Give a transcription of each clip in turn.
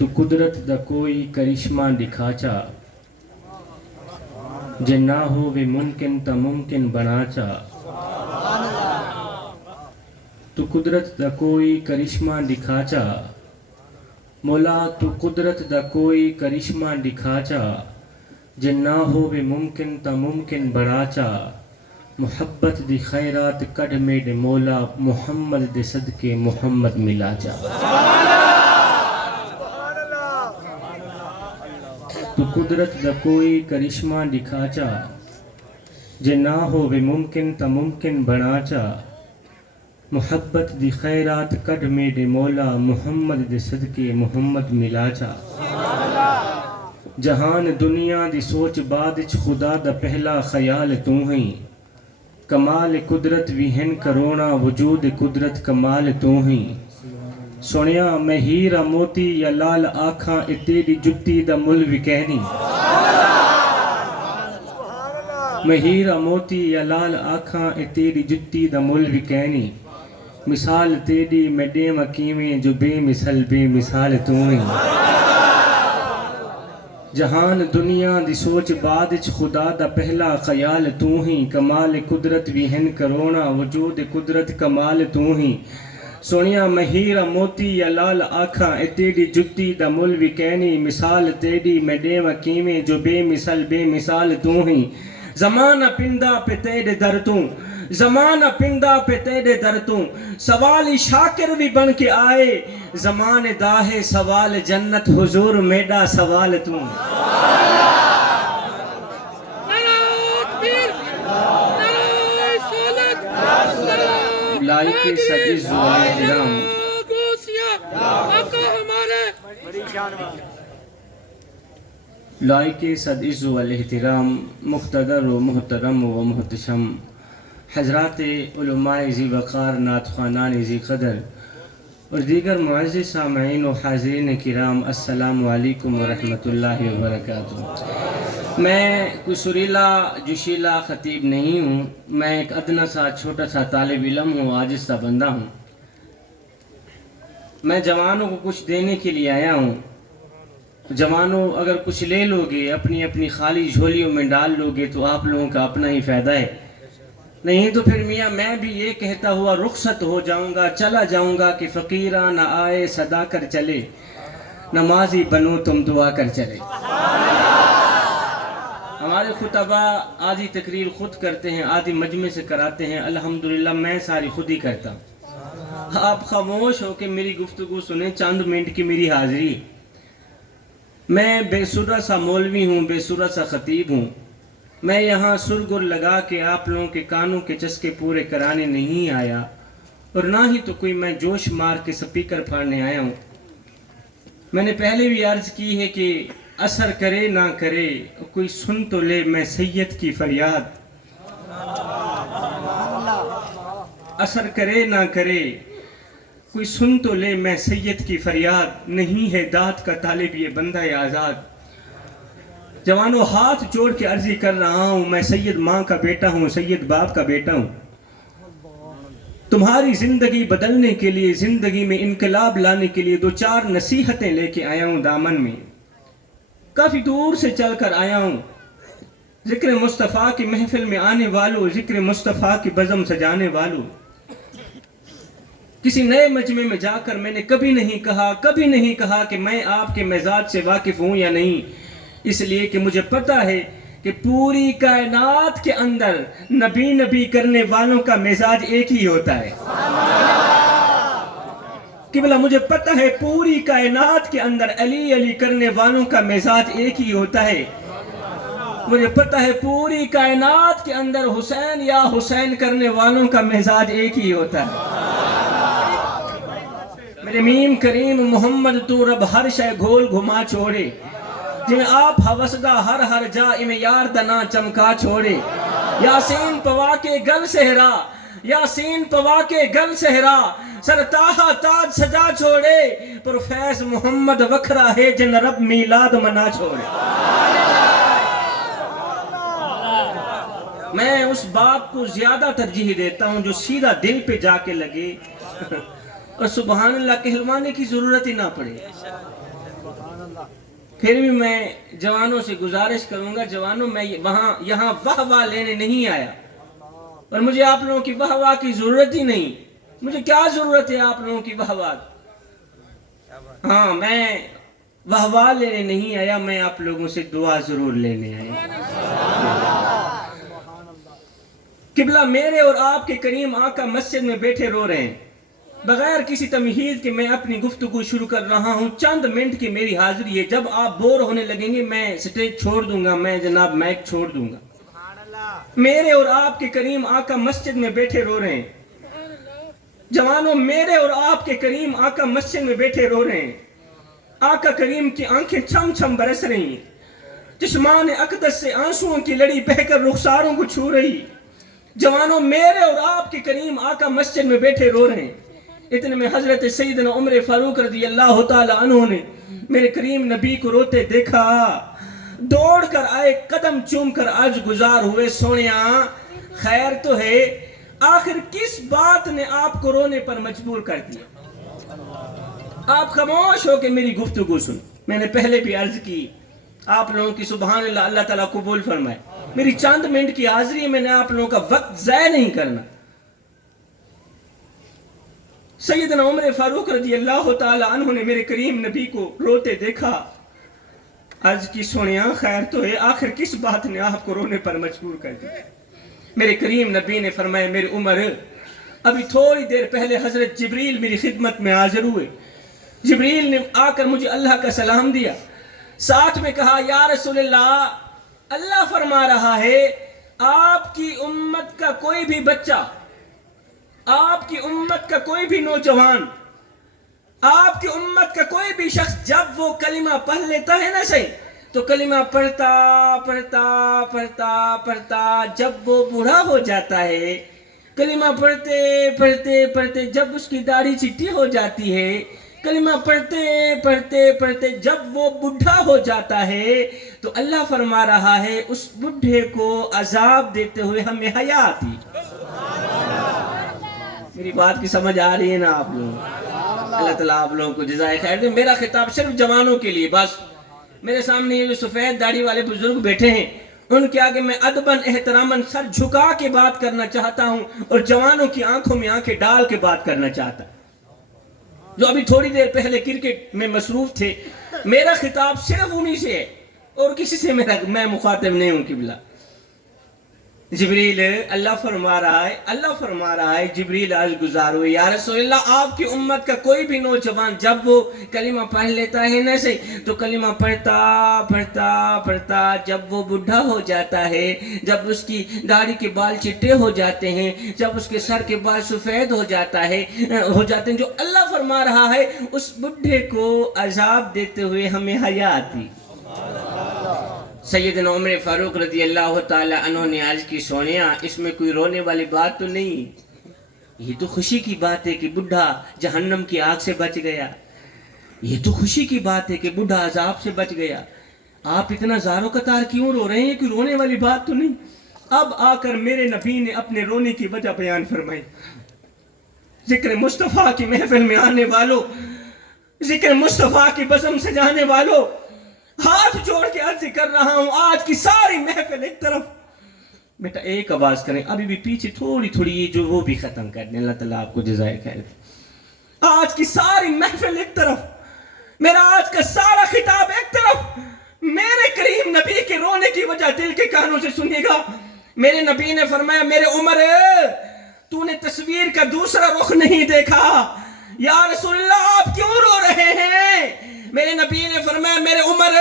تو قدرت دا کوئی کرشمہ دکھا چا جے نہ ہووے ممکن تا ممکن بنا چا تو قدرت دا کوئی کرشمہ دکھا چا مولا تو قدرت دا کوئی کرشمہ دکھا چا جے نہ ہووے ممکن تا ممکن بنا چا محبت دی خیرات کڈ میڈے مولا محمد دے صدقے محمد ملا چا تو قدرت دا کوئی کرشمہ دکھا چا جے نہ ہووے ممکن تا ممکن بنا چا محبت دی خیرات کڈ میڈے مولا محمد دے صدقے محمد ملا چا جہان دنیا دی سوچ بعد خدا دا پہلا خیال تو ہیں کمال قدرت بھی ہن کرونا وجود قدرت کمال تو ہیں سنیا میں ہیرا موتی یا لال آکھاں اے تیری جتی دا مل وکینی میں ہیرا موتی یا لال آکھاں اے تیری جتی دا مل وکینی مثال تیری میں دے مکیمیں جو بے مثال تو ہیں جہان دنیا دی سوچ بعد خدا دا پہلا خیال تو ہیں کمال قدرت بھی ہن کرونا وجود قدرت کمال تو ہیں سونیا مہیرا موتی یا لال آکھاں اے تیری جتی دا مل وکینی مثال تیری میں دے مکیمیں جو بے مثال تو ہیں زمانہ پندہ پہ تیرے در توں زمانہ پندہ پہ تیرے در توں سوالی شاکر بھی بن کے آئے زمان داہے سوال جنت حضور میڈا سوال توں لائق سجز والاحترام لائق سجز والاحترام مقتدر و محترم و محتشم حضرات علماء ذی وقار نعت خوانان ذی قدر اور دیگر معزز سامعین و حاضرین کرام السلام علیکم ورحمۃ اللہ وبرکاتہ میں کوئی سریلا جوشیلا خطیب نہیں ہوں میں ایک ادنا سا چھوٹا سا طالب علم ہوں عاجز سا بندہ ہوں میں جوانوں کو کچھ دینے کے لیے آیا ہوں جوانوں اگر کچھ لے لو گے اپنی اپنی خالی جھولیوں میں ڈال لو گے تو آپ لوگوں کا اپنا ہی فائدہ ہے نہیں تو پھر میاں میں بھی یہ کہتا ہوا رخصت ہو جاؤں گا چلا جاؤں گا کہ فقیرہ نہ آئے صدا کر چلے نمازی بنو تم دعا کر چلے ہمارے خطبہ آدھی تقریر خود کرتے ہیں آدھی مجمع سے کراتے ہیں الحمدللہ میں ساری خود ہی کرتا ہوں آپ خاموش ہو کے میری گفتگو سنیں چند منٹ کی میری حاضری میں بے سرہ سا مولوی ہوں بے سرہ سا خطیب ہوں میں یہاں سرگر لگا کے آپ لوگوں کے کانوں کے چسکے پورے کرانے نہیں آیا اور نہ ہی تو کوئی میں جوش مار کے سپیکر پھاڑنے آیا ہوں میں نے پہلے بھی عرض کی ہے کہ اثر کرے نہ کرے کوئی سن تو لے میں سید کی فریاد اثر کرے نہ کرے کوئی سن تو لے میں سید کی فریاد نہیں ہے داد کا طالب یہ بندہ آزاد جوانوں ہاتھ جوڑ کے عرضی کر رہا ہوں میں سید ماں کا بیٹا ہوں سید باپ کا بیٹا ہوں تمہاری زندگی بدلنے کے لیے زندگی میں انقلاب لانے کے لیے دو چار نصیحتیں لے کے آیا ہوں دامن میں کافی دور سے چل کر آیا ہوں ذکر مصطفیٰ کی محفل میں آنے والوں ذکر مصطفیٰ کی بزم سجانے والوں کسی نئے مجمع میں جا کر میں نے کبھی نہیں کہا کہ میں آپ کے مزاج سے واقف ہوں یا نہیں اس لیے کہ مجھے پتہ ہے کہ پوری کائنات کے اندر نبی کرنے والوں کا مزاج ایک ہی ہوتا ہے قبلہ مجھے پتہ ہے پوری کائنات کے اندر علی کرنے والوں کا مزاج ایک ہی ہوتا ہے مجھے پتہ ہے پوری کائنات کے اندر حسین یا حسین کرنے والوں کا مزاج ایک ہی ہوتا ہے میرے میم کریم محمد تو رب ہر شے گھول گھما چھوڑے جن آپ حوثدہ ہر جا ایم یار دنا چمکا چھوڑے یاسین پوا کے گل سہرا یاسین پوا کے گل سہرا سر تاہا تاج سجا چھوڑے پر فیض محمد وکھرا ہے جن رب میلاد منا چھوڑے میں اس بات کو زیادہ ترجیح دیتا ہوں جو سیدھا دل پہ جا کے لگے اور سبحان اللہ کہلوانے کی ضرورت ہی نہ پڑے پھر بھی میں جوانوں سے گزارش کروں گا، جوانوں میں یہاں واہ واہ لینے نہیں آیا، اور مجھے آپ لوگوں کی واہ واہ کی ضرورت ہی نہیں. مجھے کیا ضرورت ہے آپ لوگوں کی واہ واہ؟ ہاں، میں واہ واہ لینے نہیں آیا، میں آپ لوگوں سے دعا ضرور لینے آیا. قبلہ میرے اور آپ کے کریم آقا مسجد میں بیٹھے رو رہے ہیں. بغیر کسی تمہید کے میں اپنی گفتگو شروع کر رہا ہوں. چند منٹ کی میری حاضری ہے. جب آپ بور ہونے لگیں گے میں سٹیج چھوڑ دوں گا، میں جناب مائک چھوڑ دوں گا. میرے اور آپ کے کریم آقا مسجد میں بیٹھے رو رہے ہیں. جوانوں، میرے اور آپ کے کریم آقا مسجد میں بیٹھے رو رہے ہیں. آقا کریم کی آنکھیں چھم چھم برس رہی ہیں. چشمان اقدس سے آنسوؤں کی لڑی بہہ کر رخساروں کو چھو رہی. جوانوں، میرے اور آپ کے کریم آقا مسجد میں بیٹھے رو رہے ہیں. اتنے میں حضرت سیدنا عمر فاروق رضی اللہ تعالی عنہ نے میرے کریم نبی کو روتے دیکھا. دوڑ کر آئے، قدم چوم کر آج گزار ہوئے. سونیا، خیر تو ہے، آخر کس بات نے آپ کو رونے پر مجبور کر دیا؟ آپ خاموش ہو کے میری گفتگو سن. میں نے پہلے بھی عرض کی، آپ لوگوں کی سبحان اللہ، اللہ تعالیٰ قبول فرمائے. میری چند منٹ کی حاضری ہے، میں نے آپ لوگوں کا وقت ضائع نہیں کرنا. سیدنا عمر فاروق رضی اللہ تعالی عنہ نے میرے کریم نبی کو روتے دیکھا. عرض کی، سونیا خیر تو ہے، آخر کس بات نے آپ کو رونے پر مجبور کر دیا؟ میرے کریم نبی نے فرمایا، میرے عمر، ابھی تھوڑی دیر پہلے حضرت جبریل میری خدمت میں حاضر ہوئے. جبریل نے آ کر مجھے اللہ کا سلام دیا، ساتھ میں کہا، یا رسول اللہ، اللہ فرما رہا ہے آپ کی امت کا کوئی بھی بچہ، آپ کی امت کا کوئی بھی نوجوان، آپ کی امت کا کوئی بھی شخص جب وہ کلمہ پڑھ لیتا ہے نا صحیح، تو کلمہ پڑھتا پڑھتا پڑھتا پڑھتا جب وہ بوڑھا ہو جاتا ہے، کلمہ پڑھتے پڑھتے پڑھتے جب اس کی داڑھی چٹی ہو جاتی ہے، کلمہ پڑھتے پڑھتے پڑھتے جب وہ بڈھا ہو جاتا ہے، تو اللہ فرما رہا ہے اس بڈھے کو عذاب دیتے ہوئے ہمیں حیا آتی. میری بات کی سمجھ آ رہی ہے نا آپ لوگ؟ اللہ تعالیٰ آپ لوگوں کو جزائے خیر دے. میرا خطاب صرف جوانوں کے لیے. بس میرے سامنے یہ جو سفید داڑھی والے بزرگ بیٹھے ہیں، ان کے آگے میں ادباً احتراماً سر جھکا کے بات کرنا چاہتا ہوں، اور جوانوں کی آنکھوں میں آنکھیں ڈال کے بات کرنا چاہتا ہوں جو ابھی تھوڑی دیر پہلے کرکٹ میں مصروف تھے. میرا خطاب صرف انہی سے ہے اور کسی سے میں مخاطب نہیں ہوں. قبلہ جبریل، اللہ فرما رہا ہے جبریل آج گزار ہوئے، یا رسول اللہ، آپ کی امت کا کوئی بھی نوجوان جب وہ کلمہ پڑھ لیتا ہے نا صحیح، تو کلمہ پڑھتا پڑھتا پڑھتا جب وہ بڈھا ہو جاتا ہے، جب اس کی داڑھی کے بال چٹے ہو جاتے ہیں، جب اس کے سر کے بال سفید ہو جاتے ہیں، جو اللہ فرما رہا ہے اس بڈھے کو عذاب دیتے ہوئے ہمیں حیا آتی. سیدنا عمر فاروق رضی اللہ تعالی عنہ نے عرض کی، سونیا، اس میں کوئی رونے والی بات تو نہیں، یہ تو خوشی کی بات ہے کہ بڈھا جہنم کی آگ سے بچ گیا. یہ تو خوشی کی بات ہے کہ بڈھا عذاب سے بچ گیا. آپ اتنا زار و قطار کیوں رو رہے ہیں؟ کوئی رونے والی بات تو نہیں. اب آ کر میرے نبی نے اپنے رونے کی وجہ بیان فرمائی. ذکر مصطفیٰ کی محفل میں آنے والوں، ذکر مصطفیٰ کی بزم سجانے والوں، ہاتھ جوڑ کے عرض کر رہا ہوں، آج کی ساری محفل ایک طرف. بیٹا ایک آواز کریں، ابھی بھی پیچھے تھوڑی تھوڑی جو وہ بھی ختم کر دیں. اللہ تعالیٰ آپ کو جزائے خیر دے. آج کی ساری محفل ایک طرف، میرا آج کا سارا خطاب ایک طرف، میرے کریم نبی کے رونے کی وجہ دل کے کانوں سے سنیے گا. میرے نبی نے فرمایا، میرے عمر، تو نے تصویر کا دوسرا رخ نہیں دیکھا. یا رسول اللہ، آپ کیوں رو رہے ہیں؟ میرے نبی نے فرمایا، میرے عمر،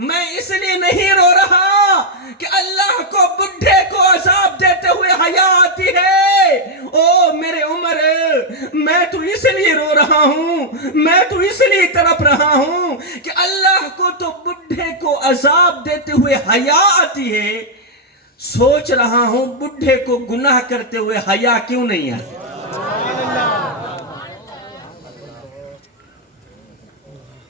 میں اس لیے نہیں رو رہا کہ اللہ کو بڈھے کو عذاب دیتے ہوئے حیا آتی ہے. او میرے عمر، میں تو اس لیے رو رہا ہوں، میں تو اس لیے تڑپ رہا ہوں کہ اللہ کو تو بڈھے کو عذاب دیتے ہوئے حیا آتی ہے. سوچ رہا ہوں بڈھے کو گناہ کرتے ہوئے حیا کیوں نہیں آتی.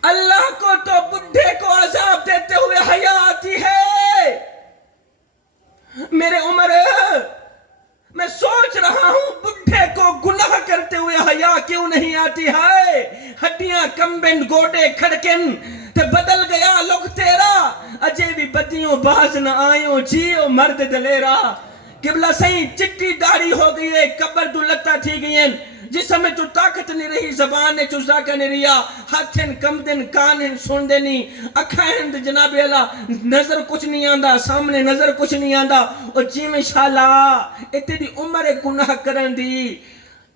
اللہ کو تو بڈھے کو عذاب دیتے ہوئے حیا آتی ہے. میرے عمر، میں سوچ رہا ہوں بڈھے کو گناہ کرتے ہوئے حیا کیوں نہیں آتی ہے. ہڈیاں کمبن گوڈے کھڑکن تے بدل گیا لوگ تیرا اجے بھی بدیوں باز نہ آئیوں جیو مرد دلیرا قبلہ صحیح چٹی داڑھی ہو گئی ہے قبر دلتا تھی گئی ہیں جسم میں جو طاقت نہیں رہی زبان نے چوزا کا نہیں رہا ہاتھیں کم دن کانیں سن دینی اکھائیں جناب اللہ نظر کچھ نہیں آندا سامنے نظر کچھ نہیں آندا اور جی میں شاءاللہ اتنی عمر گناہ کرن دی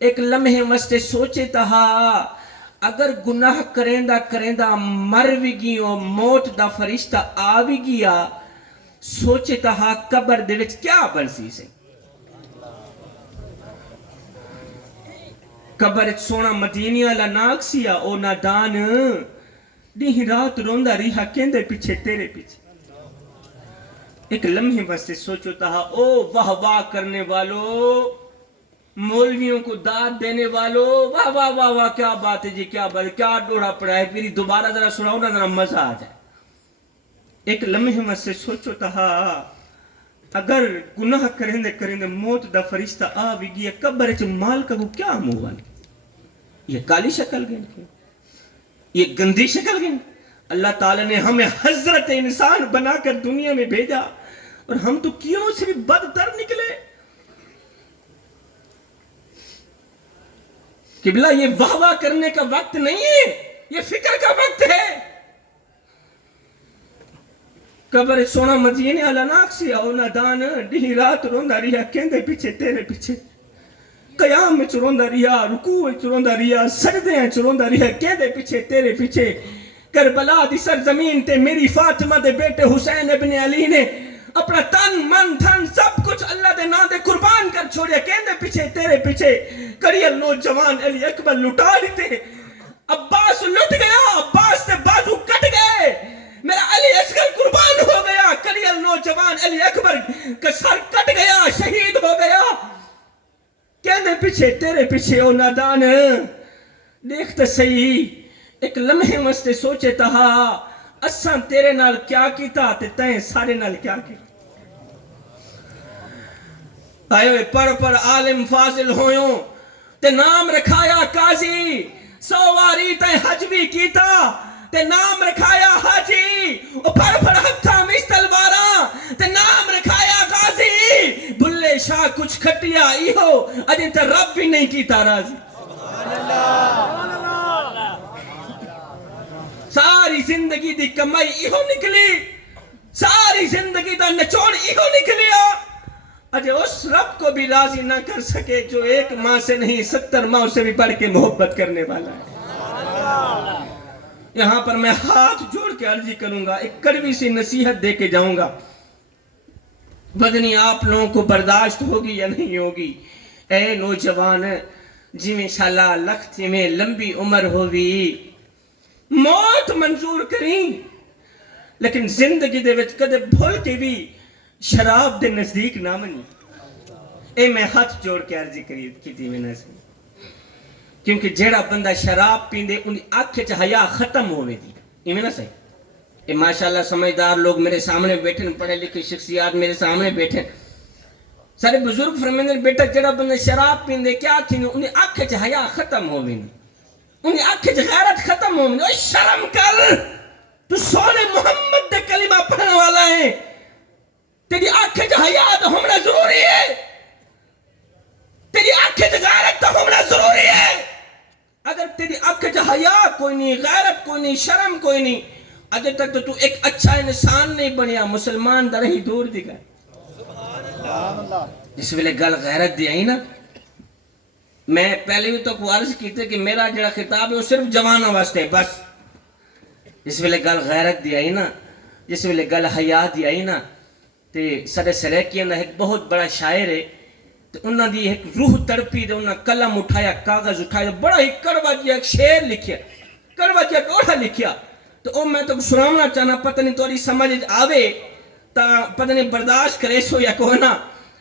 ایک لمحے واسطے سوچے تہا اگر گناہ کریندا مر بھی گیوں موت دا فرشتہ آ بھی گیا سوچے تہا قبر دے وچ کیا برسی سے قبر سونا مدینی والا ناک سیا او نادان ڈی رات روندا رہا کیندے پیچھے تیرے پیچھے ایک لمحے واسطے سوچو تہا او واہ واہ کرنے والو مولویوں کو داد دینے والو واہ واہ واہ واہ کیا بات ہے جی کیا بات ہے کیا ڈوڑا پڑا ہے پھر دوبارہ ذرا سناؤ نا ذرا مزہ آ جائے ایک لمحے واسطے سوچو تہا اگر گناہ کریں موت دا فرشتہ آ بھی گیا قبر وچ مال کا کو کیا موہ یہ کالی شکل گئے یہ گندی شکل گئے اللہ تعالیٰ نے ہمیں حضرت انسان بنا کر دنیا میں بھیجا اور ہم تو کیوں صرف بدتر نکلے قبلہ یہ واہ واہ کرنے کا وقت نہیں ہے یہ فکر کا وقت ہے قبر سونا مدینے والا ناک سی او نادان ڈی رات روندا رہیا کیندے پیچھے تیرے پیچھے قیام میں روندا رہیا رکوع میں روندا رہیا سجدے میں روندا رہیا کیندے پیچھے تیرے پیچھے کربلا دی سرزمین تے میری فاطمہ دے بیٹے حسین ابن علی نے اپنا تن من دھن سب کچھ اللہ دے نام دے قربان کر چھوڑیا کیندے پیچھے تیرے پیچھے کریل نوجوان علی اکبر لٹا لیتے عباس لٹ گیا عباس تے بازو کٹ گئے میرا علی اصغر قربان ہو گیا کریل نوجوان علی اکبر کا سر کٹ گیا شہید ہو گیا کہنے پیچھے تیرے پیچھے او نادان دیکھتا صحیح ایک لمحے واسطے سوچے تہا اساں تیرے نال کیا کیتا تے تائیں سارے نال کیا کیتا آئے پر عالم فاضل ہویوں تے نام رکھایا قاضی سواری تے حج بھی کیتا تے نام رکھایا حاجی پر ہتھاں وچ تلواراں تے نام رکھایا غازی بلے شاہ کچھ کھٹیا ایہو اجے تے رب بھی نہیں کیتا راضی ساری زندگی دی کمائی ایہو نکلی ساری زندگی دا نچوڑ ایہو نکلیا اجے اس رب کو بھی راضی نہ کر سکے جو ایک ماں سے نہیں 70 ماں سے بھی بڑھ کے محبت کرنے والا ہے یہاں پر میں ہاتھ جوڑ کے عرضی کروں گا ایک کڑوی سی نصیحت دے کے جاؤں گا بدنی آپ لوگوں کو برداشت ہوگی یا نہیں ہوگی اے نوجوان جی میں انشاءاللہ لکھ میں لمبی عمر ہوگی موت منظور کریں لیکن زندگی دے وچ کدے بھول کے بھی شراب دے نزدیک نہ منی اے میں ہاتھ جوڑ کے عرضی کی تھی میں نے کیونکہ جیڑا بندہ شراب پیندے انہی آنکھیں چا حیا ختم ہوئے دی یہ میں نہ صحیح اے ماشاءاللہ سمجھدار لوگ میرے سامنے بیٹھے پڑھے لکھے شخصیات میرے سامنے بیٹھے سارے بزرگ فرمیندے بیٹا جیڑا بندہ شراب پیندے کیا تھی انہی آنکھیں چا حیا ختم ہوئے دی انہی آنکھیں چا غیرت ختم ہوئے دی شرم کر تو سونے محمد دے کلمہ پڑھنے والا ہے تیری آنکھیں چا حیا تو ہمنا ضروری ہے تیری آنکھیں چا غیرت تو ہمنا ضروری ہے اگر تیری آنکھیں چا حیا کوئی نہیں غیرت کوئی نہیں شرم کوئی نہیں اجے تک تو ایک اچھا انسان نہیں بنیا مسلمان در ہی دور دی گئے جس ویلے گل غیرت دی آئی نا میں پہلے بھی تو کو عرض کیتے کہ میرا جڑا خطاب ہے وہ صرف جوانہ واسطے بس جس ویلے گل غیرت دی آئی نا جس ویلے گل حیا دی آئی نا تے سارے سریکیاں دا ایک بہت بڑا شاعر ہے تو انہاں دی ایک روح تڑپی دے انہاں قلم اٹھایا کاغذ اٹھایا بڑا ہی کڑوا جیا ایک شعر لکھیا کڑوا جیا ڈوڑا لکھیا تو او میں تو سناونا چاہنا پتہ نہیں توڑی سمجھ آوے تا پتہ نہیں برداشت کرے سو یا کونا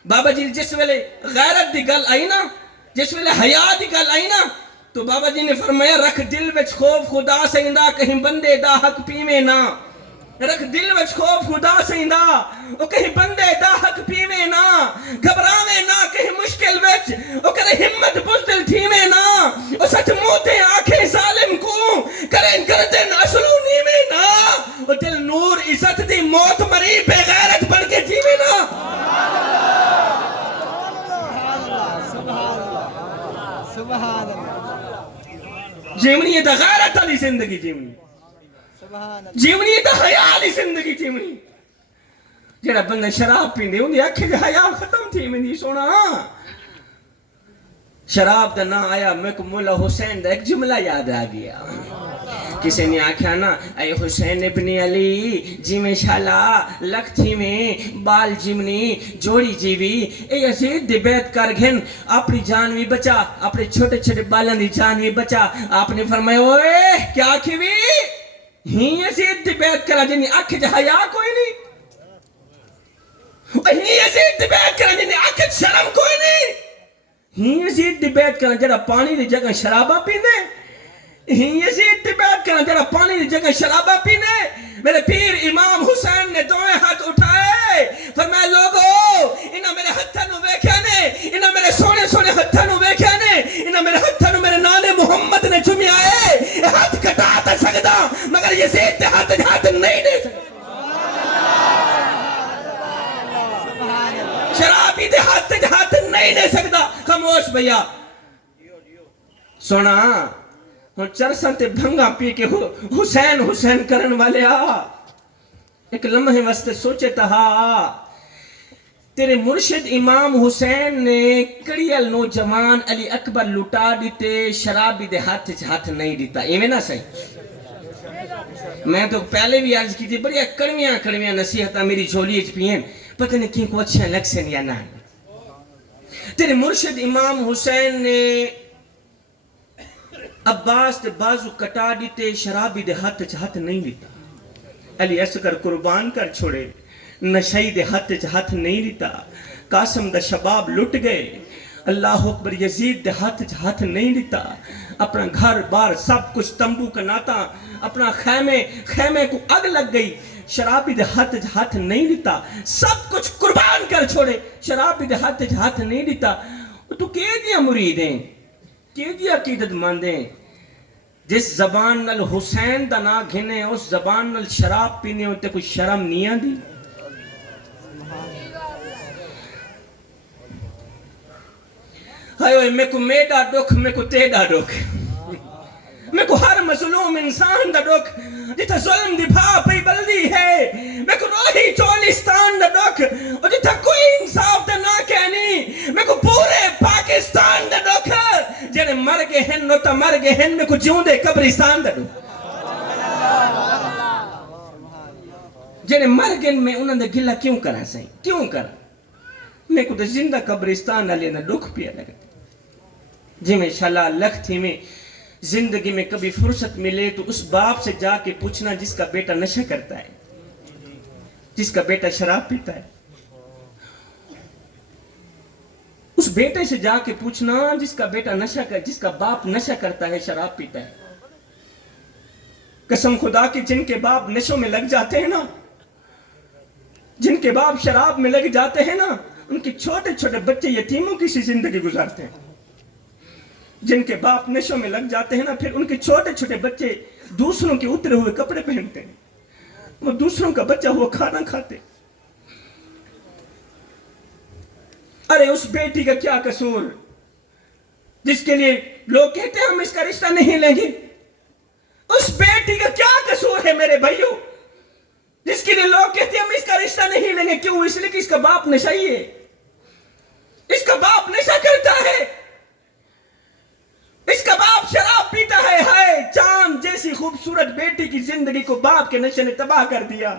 بابا جی جس ویلے غیرت دی گل آئی نا جس ویلے حیا دی گل آئی نا تو بابا جی نے فرمایا رکھ دل وچ خوف خدا سے اندہ کہیں بندے دا حق پیویں نا رکھ دل وچ خوف خدا سیندا او کہیں بندے دا حق پیوے نا گھبراوے نا کہیں مشکل وچ او کرے ہمت بزدل تھیوے نا او سچ موتے آنکھیں ظالم کو کریں گردن اصلو نیوے نا او دل نور عزت دی موت مری بے غیرت بن کے جیوے نا جیونی ہے دا غیرت علی زندگی جیونی جیونی دا حیا علی زندگی جیونی جڑا بندہ شراب پیندے ان دی اکھے دے حیا ختم تھی میں سونا شراب دا نہ آیا میں کو مولا حسین دا ایک جملہ یاد آ گیا کسی نے آکھا نا اے حسین ابن علی جی میں شالا لکھ تھی میں بال جمنی جوڑی جیوی اے یزید دی بیعت کر گھن اپنی جان بھی بچا اپنے چھوٹے چھوٹے بالان دی جان بھی بچا آپ نے فرمایا اوے کیا کیوی ہی یزید دی بیعت کرا جنی آنکھ جا حیا کوئی نہیں ہی یزید دی بیعت کرا جنی آنکھ شرم کوئی نہیں ہی یزید دی بیعت کرا جڑا پانی دی جگہ شرابہ پیندے ہی یزید دی بیعت کرا جڑا پانی دی جگہ شرابہ پیندے میرے پیر امام حسین نے دوئے ہاتھ اٹھائے فرمایا لوگو انہا میرے ہتھانو ویکھیا نے انہا میرے سونے سونے ہتھانو ویکھیا نے انہا میرے ہتھانو میرے نانے محمد نے چمی آئے ہاتھ کٹا تا سکتا مگر یزید دے ہاتھ نہیں دے سکتا شرابی دے ہاتھ نہیں دے سکتا خاموش بھیا سونا ہوں چرسن تے بھنگا پی کے حسین حسین کرن والے ایک لمحے واسطے سوچے تہا تیرے مرشد امام حسین نے کڑیل نوجوان علی اکبر لٹا دیتے شرابی دے ہاتھ نہیں دیتا ایویں نہ صحیح میں تو پہلے بھی عرض کی تھی بڑی کڑویاں نصیحتاں میری جھولی اچ پین پتہ نہیں کہیں کو اچھا لگ سن یا نہ تیرے مرشد امام حسین نے عباس دے بازو کٹا دیتے شرابی دے ہاتھ نہیں دیتا علی اصغر قربان کر چھوڑے نشئی دے ہاتھ نہیں دیتا قاسم دا شباب لٹ گئے اللہ اکبر یزید دے ہاتھ نہیں دیتا اپنا گھر بار سب کچھ تمبو کا ناتا اپنا خیمے کو اگ لگ گئی شرابی دے ہاتھ نہیں دیتا سب کچھ قربان کر چھوڑے شرابی دے ہاتھ نہیں دیتا تو کہہ دیا مریدیں کہہ دیا عقیدت ماندیں جس زبان نل حسین دا نا گھنے اس زبان نل شراب پینے ہوتے کوئی شرم نہیں آدھی ہائے میں کو میڈا ڈوک میں کو تیڈا ڈوک میں کو ہر مظلوم انسان دا ڈوک جتا ظلم دی بھا پئی بلدی ہے میں کو روحی چولستان دا ڈوک اور جتا کوئی انصاف دا نہ کہنی میں کو پورے پاکستان دا ڈوک جنہیں مر گئے ہیں نوتا مر گئے ہیں میں کو جیوں دے قبرستان دا ڈوک جنہیں مر گئے میں انہوں نے گلہ کیوں کرا سائیں کیوں کرا میں کو تو زندہ قبرستان نہ لینا دکھ پیا لگتا جی میں شالا لکھ تھی میں زندگی میں کبھی فرصت ملے تو اس باپ سے جا کے پوچھنا جس کا بیٹا نشہ کرتا ہے جس کا بیٹا شراب پیتا ہے اس بیٹے سے جا کے پوچھنا جس کا بیٹا جس کا باپ نشہ کرتا ہے شراب پیتا ہے قسم خدا کی جن کے باپ نشوں میں لگ جاتے ہیں نا جن کے باپ شراب میں لگ جاتے ہیں نا ان کے چھوٹے چھوٹے بچے یتیموں کی سی زندگی گزارتے ہیں جن کے باپ نشوں میں لگ جاتے ہیں نا پھر ان کے چھوٹے چھوٹے بچے دوسروں کے اترے ہوئے کپڑے پہنتے ہیں وہ دوسروں کا بچہ ہوا کھانا کھاتے ارے اس بیٹی کا کیا قصور جس کے لیے لوگ کہتے ہیں ہم اس کا رشتہ نہیں لیں گے اس بیٹی کا کیا قصور ہے میرے بھائیو جس کے لیے لوگ کہتے ہیں ہم اس کا رشتہ نہیں لیں گے کیوں اس لیے کہ اس کا باپ نشئی ہے اس کا باپ نشہ کرتا ہے اس کا باپ شراب پیتا ہے ہائے چاند جیسی خوبصورت بیٹی کی زندگی کو باپ کے نشے نے تباہ کر دیا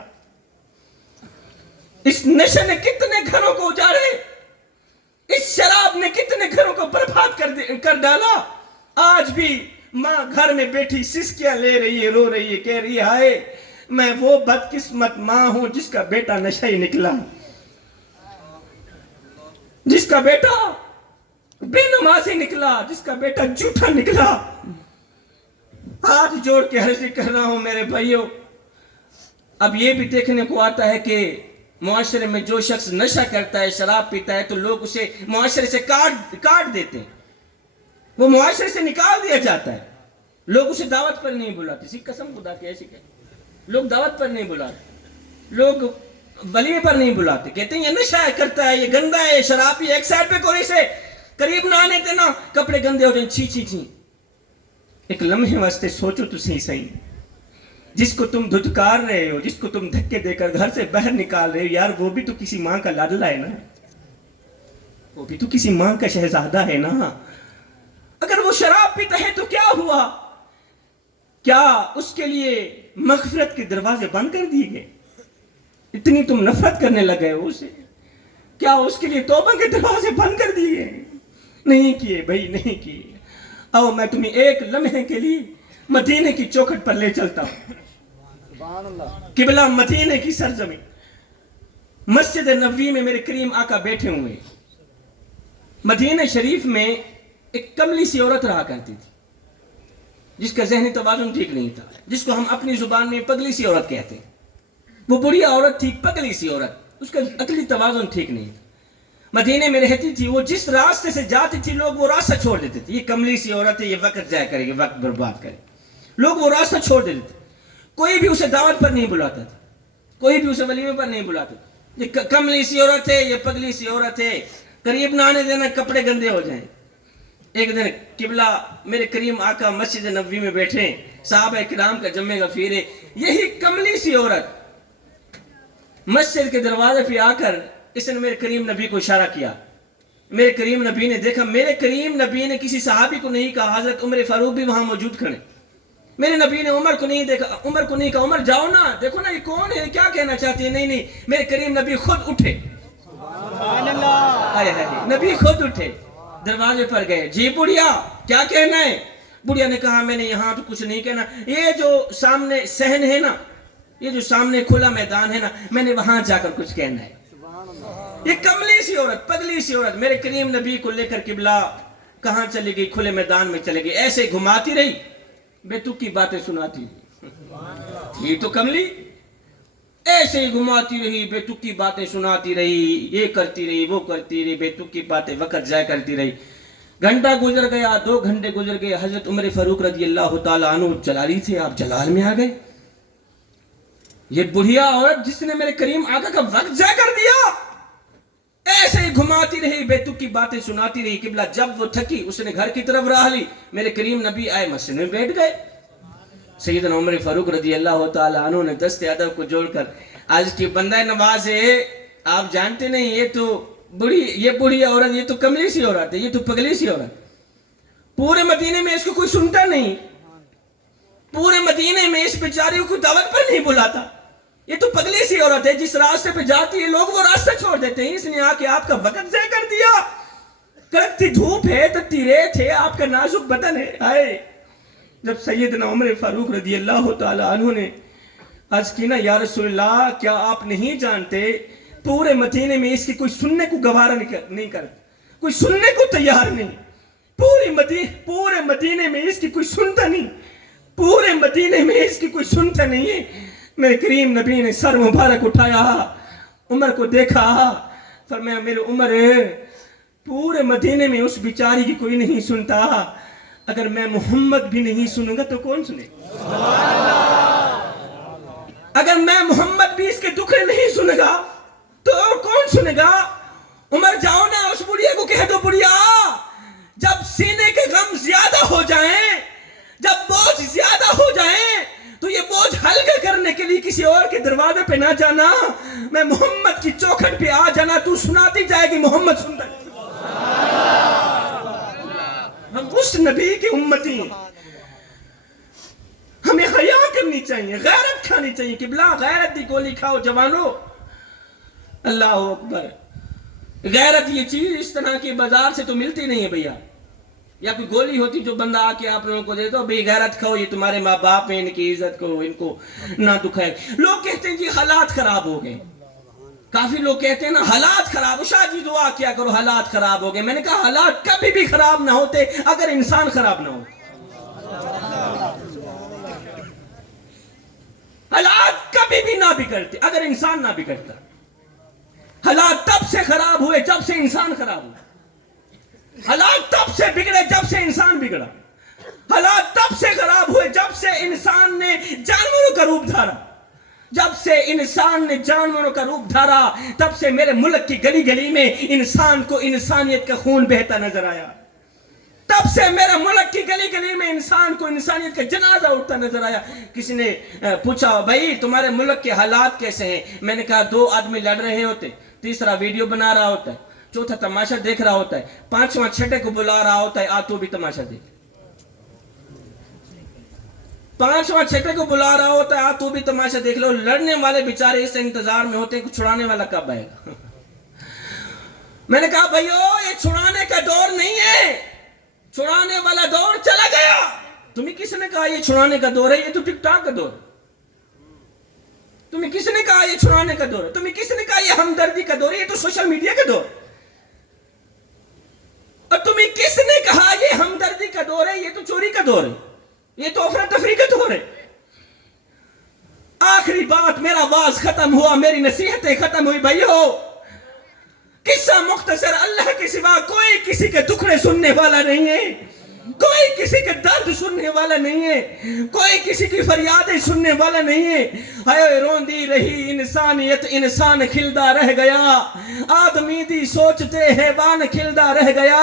اس نشے نے کتنے گھروں کو اجاڑے اس شراب نے کتنے گھروں کو برباد کر ڈالا آج بھی ماں گھر میں بیٹھی سسکیاں لے رہی ہے رو رہی ہے کہہ رہی ہے ہائے میں وہ بدقسمت ماں ہوں جس کا بیٹا نشئی نکلا جس کا بیٹا بے نمازی نکلا جس کا بیٹا جھوٹا نکلا ہاتھ جوڑ کے عرض کر رہا ہوں میرے بھائیو اب یہ بھی دیکھنے کو آتا ہے کہ معاشرے میں جو شخص نشہ کرتا ہے، شراب پیتا ہے، تو لوگ اسے معاشرے سے کاٹ دیتے ہیں، وہ معاشرے سے نکال دیا جاتا ہے، لوگ اسے دعوت پر نہیں بلاتے. اسی قسم خدا کی ایسی کہ لوگ دعوت پر نہیں بلاتے، لوگ ولیمے پر نہیں بلاتے، کہتے ہیں یہ نشہ کرتا ہے، یہ گندا ہے، یہ شرابی ہے، ایک سائڈ پہ کوئی سے قریب نہ آنے دینا، کپڑے گندے ہو جائیں، چھی چھی چھی. ایک لمحے واسطے سوچو تو صحیح، جس کو تم دھتکار رہے ہو، جس کو تم دھکے دے کر گھر سے باہر نکال رہے ہو، یار وہ بھی تو کسی ماں کا لاڈلا ہے نا، وہ بھی تو کسی ماں کا شہزادہ ہے نا. اگر وہ شراب پیتا ہے تو کیا ہوا؟ کیا اس کے لیے مغفرت کے دروازے بند کر دیے گئے؟ اتنی تم نفرت کرنے لگے ہو اسے، کیا اس کے لیے توبہ کے دروازے بند کر دیے گئے؟ نہیں کیے بھائی، نہیں کیے. آؤ میں تمہیں ایک لمحے کے لیے مدینے کی چوکھٹ پر لے چلتا ہوں. قبلہ مدینے کی سرزمین، مسجد نبوی میں میرے کریم آقا بیٹھے ہوئے. مدینہ شریف میں ایک کملی سی عورت رہا کرتی تھی، جس کا ذہنی توازن ٹھیک نہیں تھا، جس کو ہم اپنی زبان میں پگلی سی عورت کہتے ہیں. وہ بڑھیا عورت تھی، پگلی سی عورت، اس کا عقلی توازن ٹھیک نہیں تھا. مدینے میں رہتی تھی، وہ جس راستے سے جاتی تھی لوگ وہ راستہ چھوڑ دیتے تھے. یہ کملی سی عورت ہے، یہ وقت ضائع کرے گی، وقت برباد کرے. لوگ وہ راستہ چھوڑ دیتے تھے. کوئی بھی اسے دعوت پر نہیں بلاتا تھا، کوئی بھی اسے ولیمے پر نہیں بلاتا. یہ کملی سی عورت ہے، یہ پگلی سی عورت ہے، قریب نہ آنے دینا، کپڑے گندے ہو جائیں. ایک دن قبلہ میرے کریم آقا مسجد نبوی میں بیٹھے، صحابہ کرام کا جمع غفیر ہے. یہی کملی سی عورت مسجد کے دروازے پہ آ کر اس نے میرے کریم نبی کو اشارہ کیا. میرے کریم نبی نے دیکھا، میرے کریم نبی نے کسی صحابی کو نہیں کہا، حضرت عمر فاروق بھی وہاں موجود کھڑے. میرے نبی نے عمر کو نہیں دیکھا، عمر کو نہیں کہا عمر جاؤ نا، دیکھو نا یہ کون ہے، کیا کہنا چاہتی ہے. نہیں، میرے کریم نبی خود اٹھے. سبحان اللہ. نبی خود اٹھے، دروازے پر گئے. جی بڑھیا کیا کہنا ہے؟ بڑھیا نے کہا میں نے یہاں تو کچھ نہیں کہنا، یہ جو سامنے صحن ہے نا، یہ جو سامنے کھلا میدان ہے نا، میں نے وہاں جا کر کچھ کہنا ہے. یہ کملی سی عورت، پگلی سی عورت میرے کریم نبی کو لے کر قبلہ کہاں چلی گئی؟ کھلے میدان میں چلے گئی. ایسے گھماتی رہی، بے تک کی باتیں سناتی رہی. یہ تو کملی ایسے ہی گھماتی رہی، بے تک کی باتیں سناتی رہی، یہ کرتی رہی، وہ کرتی رہی، بے تک کی باتیں وقت ضائع کرتی رہی. گھنٹہ گزر گیا، 2 گھنٹے گزر گئے. حضرت عمر فاروق رضی اللہ تعالیٰ عنہ جلالی تھے، آپ جلال میں آ گئے. یہ بڑھیا عورت جس نے میرے کریم آقا کا وقت ضائع کر دیا، ایسے ہی گھماتی رہی، بے تک کی باتیں سناتی رہی. قبلہ جب وہ تھکی اس نے گھر کی طرف راہ لی. میرے کریم نبی آئے، مسجد میں بیٹھ گئے. سیدنا عمر فاروق رضی اللہ تعالیٰ عنہ نے دست ادب کو جوڑ کر، آج کی بندہ نواز ہے، آپ جانتے نہیں یہ تو بڑھی عورت، یہ تو کملی سی عورت ہے، یہ تو پگلی سی عورت. پورے مدینے میں اس کو کوئی سنتا نہیں، پورے مدینے میں اس بیچاری کو دعوت پر نہیں بلاتا. یہ تو پگلی سی عورت ہے، جس راستے پہ جاتی ہے لوگ وہ راستہ چھوڑ دیتے ہیں. اس نے آ کے آپ کا وقت ضائع کر دیا. کڑکتی دھوپ ہے، تتی ریت ہے، آپ کا نازک بدن ہے. آئے جب سیدنا عمر فاروق رضی اللہ تعالیٰ عنہ نے عرض کی نا، یا رسول اللہ کیا آپ نہیں جانتے پورے مدینے میں اس کی کوئی سننے کو گوارا نہیں کرتا، کوئی سننے کو تیار نہیں. پورے مدینے میں اس کی کوئی سنتا نہیں، پورے مدینے میں اس کی کوئی سنتا نہیں ہے. میرے کریم نبی نے سر مبارک اٹھایا، عمر کو دیکھا، فرمایا میرے عمر پورے مدینے میں اس بیچاری کی کوئی نہیں سنتا، اگر میں محمد بھی نہیں سنوں گا تو کون سنے؟ اگر میں محمد بھی اس کے دکھے نہیں سنے گا تو اور کون سنے گا؟ عمر جاؤ نا اس بڑھیا کو کہہ دو، بڑھیا جب سینے کے غم زیادہ ہو جائیں، جب بوجھ زیادہ ہو جائیں تو یہ بوجھ ہلکا کرنے کے لیے کسی اور کے دروازے پہ نہ جانا، میں محمد کی چوکھٹ پہ آ جانا، تو سناتی جائے گی محمد سنتا ہے. ہم اس نبی کی امتی ہیں، ہمیں حیا کرنی چاہیے، غیرت کھانی چاہیے. قبلہ غیرت دی گولی کھاؤ جوانو. اللہ اکبر. غیرت یہ چیز اس طرح کی بازار سے تو ملتی نہیں ہے بھیا، یا کوئی گولی ہوتی جو بندہ آ کے آپ لوگوں کو دے دو، بھئی غیرت کھاؤ، یہ تمہارے ماں باپ ہیں، ان کی عزت کو، ان کو نہ دکھائے. لوگ کہتے ہیں جی حالات خراب ہو گئے. کافی لوگ کہتے ہیں نا حالات خراب، شاہ جی دعا کیا کرو حالات خراب ہو گئے. میں نے کہا حالات کبھی بھی خراب نہ ہوتے اگر انسان خراب نہ ہو. حالات کبھی بھی نہ نہ بگڑتے اگر انسان نہ بگڑتا. حالات تب سے خراب ہوئے جب سے انسان خراب ہوا. حالات تب سے بگڑے جب سے انسان بگڑا. حالات تب سے خراب ہوئے جب سے انسان نے جانوروں کا روپ دھارا. جب سے انسان نے جانوروں کا روپ دھارا تب سے میرے ملک کی گلی گلی میں انسان کو انسانیت کا خون بہتا نظر آیا. تب سے میرے ملک کی گلی گلی میں انسان کو انسانیت کا جنازہ اٹھتا نظر آیا. کسی نے پوچھا بھائی تمہارے ملک کے حالات کیسے ہیں؟ میں نے کہا 2 آدمی لڑ رہے ہوتے, تیسرا ویڈیو بنا رہا ہوتا ہے, چوتھا تماشا دیکھ رہا ہوتا ہے, 5واں چھٹے کو بلا رہا ہوتا ہے آ تو بھی تماشا دیکھ. 5واں چھٹے کو بلا رہا ہوتا ہے آ تو بھی تماشا دیکھ لو. لڑنے والے بیچارے اس انتظار میں ہوتے ہیں کہ چھڑانے والا کب آئے گا. میں نے کہا بھائیو یہ چھڑانے کا دور نہیں ہے, چھڑانے والا دور چلا گیا. تمہیں کس نے کہا یہ چھڑانے کا دور ہے؟ یہ تو ٹک ٹاک کا دور ہے. تمہیں کس نے کہا یہ چھڑانے کا دور ہے؟ تمہیں کس نے کہا یہ ہمدردی کا دور ہے؟ یہ تو سوشل میڈیا کا دور ہے. اور تمہیں کس نے کہا یہ ہمدردی کا دور ہے؟ یہ تو چوری کا دور ہے, یہ تو افراتفری کا دور ہے. آخری بات, میرا واز ختم ہوا, میری نصیحتیں ختم ہوئی. بھائیو قصہ مختصر, اللہ کے سوا کوئی کسی کے دکھڑے سننے والا نہیں ہے, کوئی کسی کے درد سننے والا نہیں ہے, کوئی کسی کی فریادیں سننے والا نہیں ہے. ہائے روندی رہی انسانیت, انسان کھلدا رہ گیا. آدمی دی سوچتے حیوان کھلدا رہ گیا.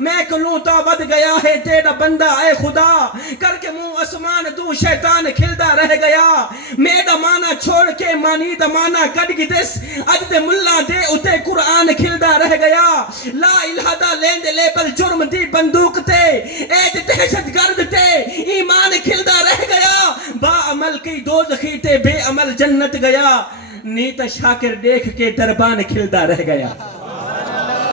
میں کلوتا ود گیا ہے تیرا بندہ اے خدا, کر کے منہ اسمان تو شیطان کھلدا رہ گیا. میڈا مانا چھوڑ کے مانی دمانا کٹ گدس, اج دے ملا دے اتے قرآن کھلدا رہ گیا. لا الہ دا لیند لیبل جرم دی بندوق تے, اے دہشت گرد تے ایمان کھلدا رہ گیا. با عمل کی دوزخی تے بے عمل جنت گیا. نیت شاکر دیکھ کے دربان کھلدا رہ گیا.